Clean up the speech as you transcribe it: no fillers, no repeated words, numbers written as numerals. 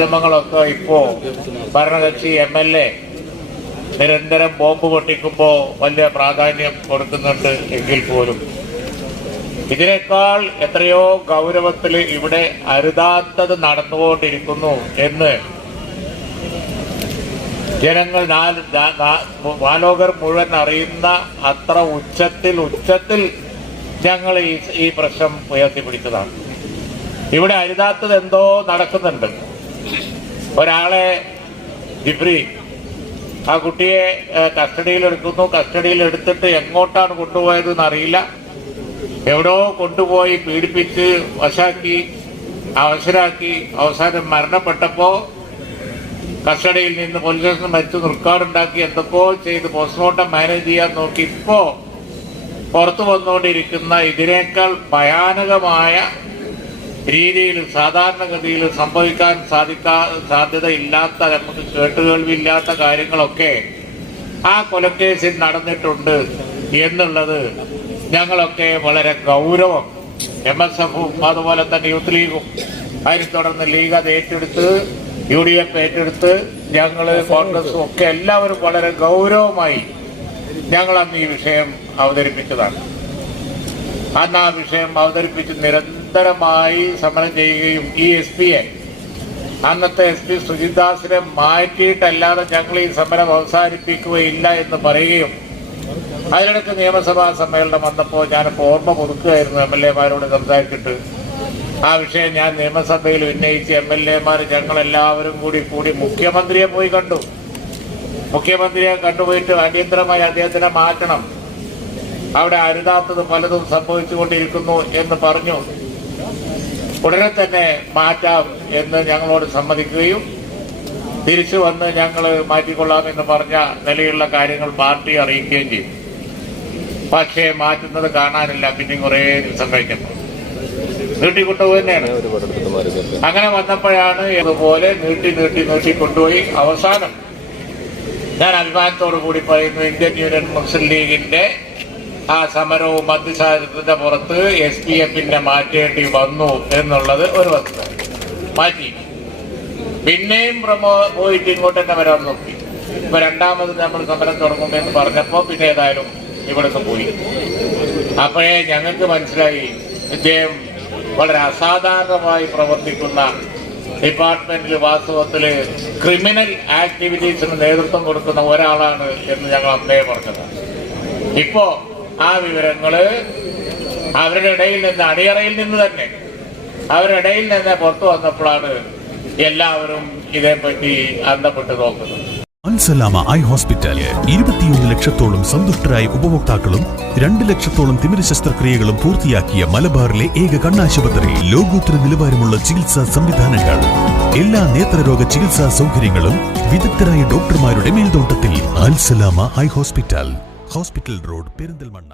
മാധ്യമങ്ങളൊക്കെ ഇപ്പോ ഭരണകക്ഷി MLA നിരന്തരം ബോംബ് പൊട്ടിക്കുമ്പോൾ വലിയ പ്രാധാന്യം കൊടുക്കുന്നുണ്ട് എങ്കിൽ പോലും ഇതിനേക്കാൾ എത്രയോ ഗൗരവത്തിൽ ഇവിടെ അരുതാത്തത് നടന്നുകൊണ്ടിരിക്കുന്നു എന്ന് ജനങ്ങൾ വാലോകർ മുഴുവൻ അറിയുന്ന അത്ര ഉച്ചത്തിൽ ഞങ്ങൾ ഈ പ്രശ്നം ഉയർത്തിപ്പിടിച്ചതാണ്. ഇവിടെ അരുതാത്തത് എന്തോ നടക്കുന്നുണ്ട്. ഒരാളെ ജിബ്രി ആ കുട്ടിയെ കസ്റ്റഡിയിലെടുക്കുന്നു. കസ്റ്റഡിയിലെടുത്തിട്ട് എങ്ങോട്ടാണ് കൊണ്ടുപോയതെന്ന് അറിയില്ല. എവിടോ കൊണ്ടുപോയി പീഡിപ്പിച്ച് വശാക്കി അവശരാക്കി അവസാനം മരണപ്പെട്ടപ്പോ കസ്റ്റഡിയിൽ നിന്ന് പോലീസ് സ്റ്റേഷൻ മരിച്ചു നിർക്കാടുണ്ടാക്കി എന്തൊക്കെയോ ചെയ്ത് പോസ്റ്റ്മോർട്ടം മാനേജ് ചെയ്യാൻ നോക്കി ഇപ്പോ പുറത്തു വന്നുകൊണ്ടിരിക്കുന്ന ഇതിനേക്കാൾ ഭയാനകമായ രീതിയിൽ സാധാരണഗതിയിൽ സംഭവിക്കാൻ സാധ്യതയില്ലാത്ത നമുക്ക് കേട്ടുകേൾവിയില്ലാത്ത കാര്യങ്ങളൊക്കെ ആ കൊലക്കേസിൽ നടന്നിട്ടുണ്ട് എന്നുള്ളത് ഞങ്ങളൊക്കെ വളരെ ഗൗരവം MSFും അതുപോലെ തന്നെ യൂത്ത് ലീഗും അതിനെ തുടർന്ന് ലീഗ് അത് ഏറ്റെടുത്ത് UDF ഏറ്റെടുത്ത് ഞങ്ങള് കോൺഗ്രസും ഒക്കെ എല്ലാവരും വളരെ ഗൗരവമായി ഞങ്ങൾ അന്ന് ഈ വിഷയം അവതരിപ്പിച്ചതാണ്. അന്ന് ആ വിഷയം അവതരിപ്പിച്ച് നിരന്തരമായി സമരം ചെയ്യുകയും ഈ SP-യെ അന്നത്തെ SP സുജിത്ദാസിനെ മാറ്റിയിട്ടല്ലാതെ ഞങ്ങൾ ഈ സമരം അവസാനിപ്പിക്കുകയില്ല എന്ന് പറയുകയും അതിനിടയ്ക്ക് നിയമസഭാ സമ്മേളനം വന്നപ്പോൾ ഞാനിപ്പോൾ ഓർമ്മ പുതുക്കുകയായിരുന്നു MLA-മാരോട് സംസാരിച്ചിട്ട്. ആ വിഷയം ഞാൻ നിയമസഭയിൽ ഉന്നയിച്ച് MLA-മാർ ഞങ്ങളെല്ലാവരും കൂടി മുഖ്യമന്ത്രിയെ പോയി കണ്ടു. മുഖ്യമന്ത്രിയെ കണ്ടുപോയിട്ട് അടിയന്തരമായി അദ്ദേഹത്തിനെ മാറ്റണം, അവിടെ അരുതാത്തത് പലതും സംഭവിച്ചുകൊണ്ടിരിക്കുന്നു എന്ന് പറഞ്ഞു. ഉടനെ തന്നെ മാറ്റാം എന്ന് ഞങ്ങളോട് സമ്മതിക്കുകയും തിരിച്ചു വന്ന് ഞങ്ങൾ മാറ്റിക്കൊള്ളാമെന്ന് പറഞ്ഞ നിലയിലുള്ള കാര്യങ്ങൾ പാർട്ടി അറിയിക്കുകയും ചെയ്തു. പക്ഷേ മാറ്റുന്നത് കാണാനില്ല. പിന്നെ കുറേ ദിവസം കഴിഞ്ഞപ്പോൾ നീട്ടിക്കൊണ്ടുപോയി തന്നെയാണ്. അങ്ങനെ വന്നപ്പോഴാണ് ഇതുപോലെ നീട്ടി കൊണ്ടുപോയി അവസാനം ഞാൻ അഭിമാനത്തോടു കൂടി പറയുന്നു, ഇന്ത്യൻ യൂണിയൻ മുസ്ലിം ലീഗിന്റെ ആ സമരവും മധ്യസാരത്തിന്റെ പുറത്ത് SPF-നെ മാറ്റേണ്ടി വന്നു എന്നുള്ളത് ഒരു വസ്തുത. മാറ്റി പിന്നെയും പോയിട്ട് ഇങ്ങോട്ട് തന്നെ വരാൻ നോക്കി. ഇപ്പൊ രണ്ടാമത് നമ്മൾ സമരം തുടങ്ങുമെന്ന് പറഞ്ഞപ്പോ പിന്നെ ഏതായാലും ഇവിടുന്ന് പോയി. അപ്പോഴേ ഞങ്ങൾക്ക് മനസ്സിലായി ഇദ്ദേഹം വളരെ അസാധാരണമായി പ്രവർത്തിക്കുന്ന ഡിപ്പാർട്ട്മെന്റിൽ വാസ്തവത്തില് ക്രിമിനൽ ആക്ടിവിറ്റീസിന് നേതൃത്വം കൊടുക്കുന്ന ഒരാളാണ് എന്ന് ഞങ്ങൾ അന്നേ പറഞ്ഞത്. ഇപ്പോ ആ വിവരങ്ങള് അവരുടെ ഇടയിൽ നിന്ന് അണിയറയിൽ നിന്ന് തന്നെ പുറത്തു വന്നപ്പോഴാണ് എല്ലാവരും ഇതേപ്പറ്റി അന്തപ്പെട്ട് നോക്കുന്നത്. അൽസലാമ ഐ ഹോസ്പിറ്റൽ 21 ലക്ഷത്തോളം സന്തുഷ്ടരായ ഉപഭോക്താക്കളും 2 ലക്ഷത്തോളം തിമിര ശസ്ത്രക്രിയകളും പൂർത്തിയാക്കിയ മലബാറിലെ ഏക കണ്ണാശുപത്രി. ലോകോത്തര നിലവാരമുള്ള ചികിത്സാ സംവിധാനങ്ങൾ, എല്ലാ നേത്രരോഗ ചികിത്സാ സൗകര്യങ്ങളും വിദഗ്ധരായ ഡോക്ടർമാരുടെ മേൽനോട്ടത്തിൽ. Al Salama eye hospital, hospital road, Perinthalmanna.